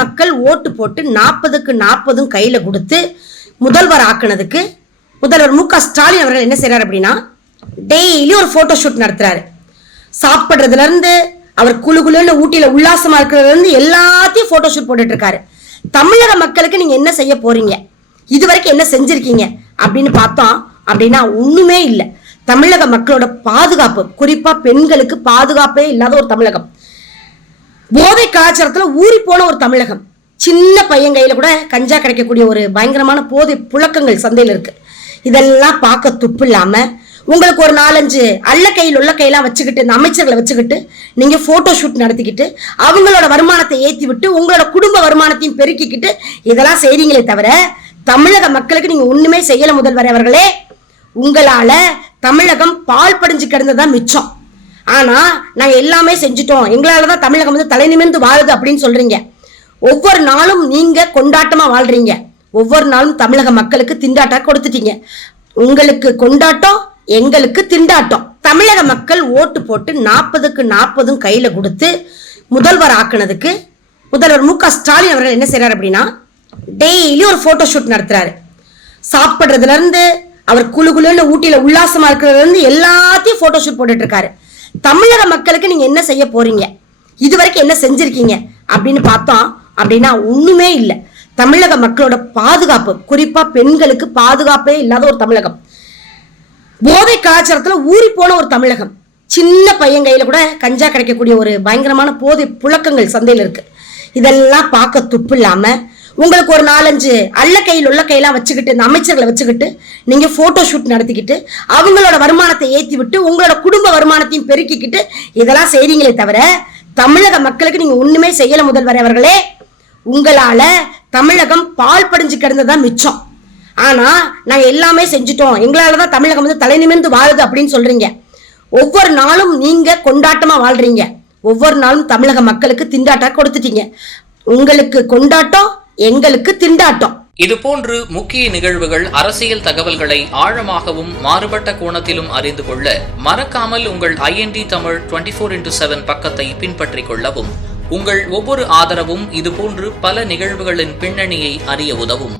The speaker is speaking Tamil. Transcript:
மக்கள் ஓட்டு போட்டு 40க்கு 40 கையில கொடுத்து முதல்வர் ஆக்குனதுக்கு முதல்வர் மு க ஸ்டாலின் அவர்கள் என்ன செய்யறாரு அப்படின்னா, டெய்லி ஒரு போட்டோ ஷூட் நடத்துறாரு. சாப்பிடுறதுல இருந்து அவர் குழுகுலுன்னு ஊட்டியில உல்லாசமா இருக்கிறதுல இருந்து எல்லாத்தையும் போட்டோ ஷூட் போட்டுட்டு இருக்காரு. தமிழக மக்களுக்கு நீங்க என்ன செய்ய போறீங்க, இதுவரைக்கும் என்ன செஞ்சிருக்கீங்க அப்படின்னு பார்த்தோம் அப்படின்னா ஒண்ணுமே இல்லை. தமிழக மக்களோட பாதுகாப்பு, குறிப்பா பெண்களுக்கு பாதுகாப்பே இல்லாத ஒரு தமிழகம், போதை கலாச்சாரத்துல ஊறி போன ஒரு தமிழகம், சின்ன பையன் கையில கூட கஞ்சா கிடைக்கக்கூடிய ஒரு பயங்கரமான போதை புழக்கங்கள் சந்தையில் இருக்கு. இதெல்லாம் பார்க்க துப்பு இல்லாம உங்களுக்கு ஒரு 4-5 அல்ல கையில் உள்ள கையெல்லாம் வச்சுக்கிட்டு இந்த அமைச்சர்களை வச்சுக்கிட்டு நீங்க போட்டோ ஷூட் நடத்திக்கிட்டு அவங்களோட வருமானத்தை ஏற்றி விட்டு உங்களோட குடும்ப வருமானத்தையும் பெருக்கிக்கிட்டு இதெல்லாம் செய்றீங்களே தவிர தமிழக மக்களுக்கு நீங்க ஒண்ணுமே செய்யல. முதல்வர் அவர்களே, உங்களால தமிழகம் பால் படிஞ்சு கிடந்ததான் மிச்சம். ஆனா நாங்க எல்லாமே செஞ்சுட்டோம், எங்களாலதான் தமிழகம் வந்து தலை நிமிர்ந்து வாழுது அப்படின்னு சொல்றீங்க. ஒவ்வொரு நாளும் நீங்க கொண்டாட்டமா வாழ்றீங்க, ஒவ்வொரு நாளும் தமிழக மக்களுக்கு திண்டாட்டம் கொடுத்துட்டீங்க. உங்களுக்கு கொண்டாட்டம், எங்களுக்கு திண்டாட்டம். தமிழக மக்கள் ஓட்டு போட்டு 40க்கு 40 கையில கொடுத்து முதல்வர் ஆக்குனதுக்கு முதல்வர் மு க ஸ்டாலின் அவர்கள் என்ன செய்யறாரு அப்படின்னா, டெய்லி ஒரு போட்டோ ஷூட் நடத்துறாரு. சாப்பிடுறதுல இருந்து அவர் குழுகுலுன்னு ஊட்டியில உல்லாசமா இருக்கிறதுல இருந்து எல்லாத்தையும் போட்டோ ஷூட் போட்டுட்டு இருக்காரு. தமிழக மக்களுக்கு நீங்க என்ன செய்ய போறீங்க, இதுவரைக்கும் என்ன செஞ்சிருக்கீங்க அப்படின்னு பார்த்தோம் அப்படின்னா ஒண்ணுமே இல்லை. தமிழக மக்களோட பாதுகாப்பு, குறிப்பா பெண்களுக்கு பாதுகாப்பே இல்லாத ஒரு தமிழகம், போதை கலாச்சாரத்துல ஊறி போன ஒரு தமிழகம், சின்ன பையன் கையில கூட கஞ்சா கிடைக்கக்கூடிய ஒரு பயங்கரமான போதை புழக்கங்கள் சந்தையில் இருக்கு. இதெல்லாம் பார்க்க துப்பு இல்லாம உங்களுக்கு ஒரு 4-5 அல்ல கையில் உள்ள கையெல்லாம் வச்சுக்கிட்டு இந்த அமைச்சர்களை வச்சுக்கிட்டு நீங்க போட்டோ ஷூட் நடத்திக்கிட்டு அவங்களோட வருமானத்தை ஏற்றி விட்டு உங்களோட குடும்ப வருமானத்தையும் பெருக்கிக்கிட்டு இதெல்லாம் செய்றீங்களே தவிர தமிழக மக்களுக்கு நீங்க ஒண்ணுமே செய்யல. முதல்வர் அவர்களே, உங்களால தமிழகம் பால் படிஞ்சு கிடந்ததான் மிச்சம். ஆனா நாங்க எல்லாமே செஞ்சுட்டோம், எங்களாலதான் தமிழகம் வந்து தலை நிமிர்ந்து வாழுது அப்படின்னு சொல்றீங்க. ஒவ்வொரு நாளும் நீங்க கொண்டாட்டமா வாழ்றீங்க, ஒவ்வொரு நாளும் தமிழக மக்களுக்கு திண்டாட்டம் கொடுத்துட்டீங்க. உங்களுக்கு கொண்டாட்டம், எங்களுக்கு திண்டாட்டம். இதுபோன்று முக்கிய நிகழ்வுகள், அரசியல் தகவல்களை ஆழமாகவும் மாறுபட்ட கோணத்திலும் அறிந்து கொள்ள மறக்காமல் உங்கள் IND தமிழ் 24x7 பக்கத்தை பின்பற்றிக் கொள்ளவும். உங்கள் ஒவ்வொரு ஆதரவும் இதுபோன்று பல நிகழ்வுகளின் பின்னணியை அறிய உதவும்.